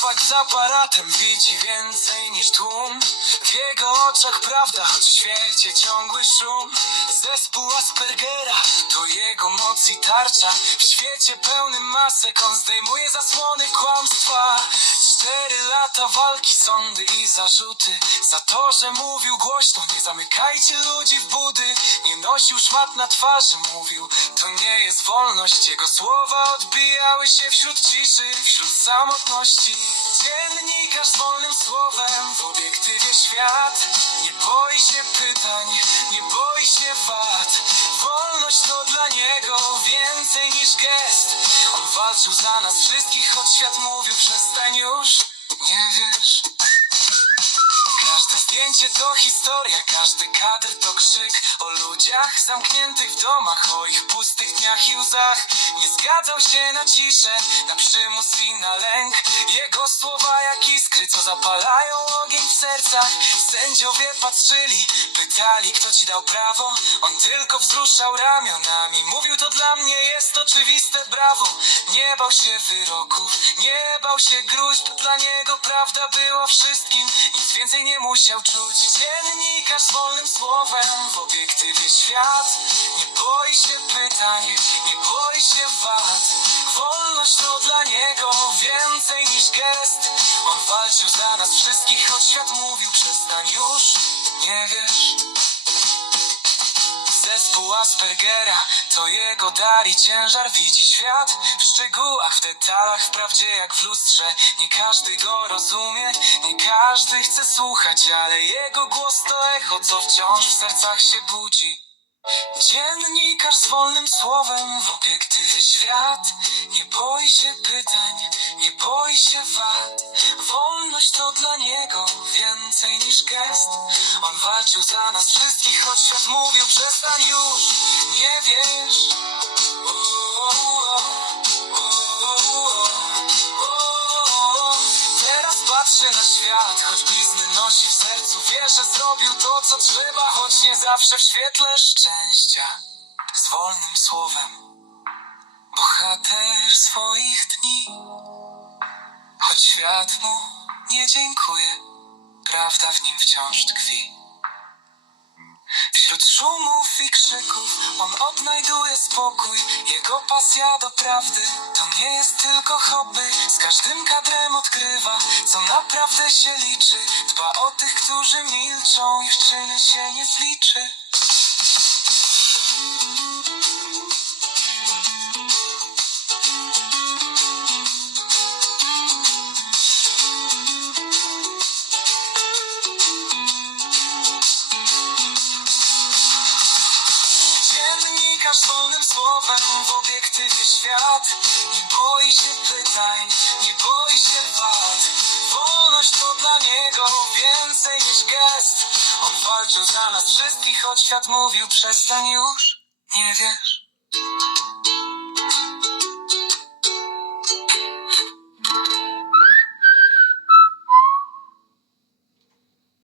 Działać z aparatem widzi więcej niż tłum. W jego oczach prawda, choć w świecie ciągły szum. Zespół Aspergera to jego moc i tarcza. W świecie pełnym masek on zdejmuje zasłony kłamstwa Cztery lata walki, sądy i zarzuty. Za to, że mówił głośno, nie zamykajcie ludzi w budy. Nie nosił szmat na twarzy, mówił To nie jest wolność, jego słowa odbijały się wśród ciszy Wśród samotności. Dziennikarz z wolnym słowem w obiektywie świat. Nie boi się pytań, nie boi się wad. Wolność to dla niego więcej za nas wszystkich, choć świat mówił przestań już. Nie wiesz zdjęcie to historia, każdy kadr to krzyk o ludziach zamkniętych w domach, o ich pustych dniach i łzach. Nie zgadzał się na ciszę, na przymus i na lęk. Jego słowa jak iskry, co zapalają ogień w sercach. Sędziowie patrzyli, pytali, kto ci dał prawo. On tylko wzruszał ramionami, mówił to dla mnie jest oczywiste brawo. Nie bał się wyroków, nie bał się gruźb, dla niego prawda była wszystkim, nic więcej nie musiał czuć. Dziennikarz z wolnym słowem w obiektywie świat, nie boi się pytań, nie boi się wad. Wolność to dla niego więcej niż gest. On walczył za nas wszystkich, choć świat mówił przestań już, nie wiesz. Aspergera to jego dar i ciężar widzi świat w szczegółach, w detalach, wprawdzie jak w lustrze. Nie każdy go rozumie, nie każdy chce słuchać, ale jego głos to echo, co wciąż w sercach się budzi. Dziennikarz z wolnym słowem w obiektywie świat Nie boi się pytań, nie boi się wad. Wolność to dla niego więcej niż gest. On walczył za nas wszystkich, choć świat mówił przestań już. Nie wiesz. Teraz patrzy na świat, choć blizny nosi w sercu. Wie, że zrobił to, co trzeba, choć nie zawsze w świetle szczęścia. Z wolnym słowem Bohater swoich dni Choć świat mu nie dziękuje Prawda w nim wciąż tkwi Wśród szumów i krzyków on odnajduje spokój. Jego pasja do prawdy to nie jest tylko hobby. Z każdym kadrem odkrywa, co naprawdę się liczy. Dba o tych, którzy milczą, ich czyny się nie zliczy. Słowem w obiektywie świat. Nie boi się pytań, nie boi się wad. Wolność to dla niego więcej niż gest. On walczył za nas wszystkich, choć świat mówił przestań już, nie wiesz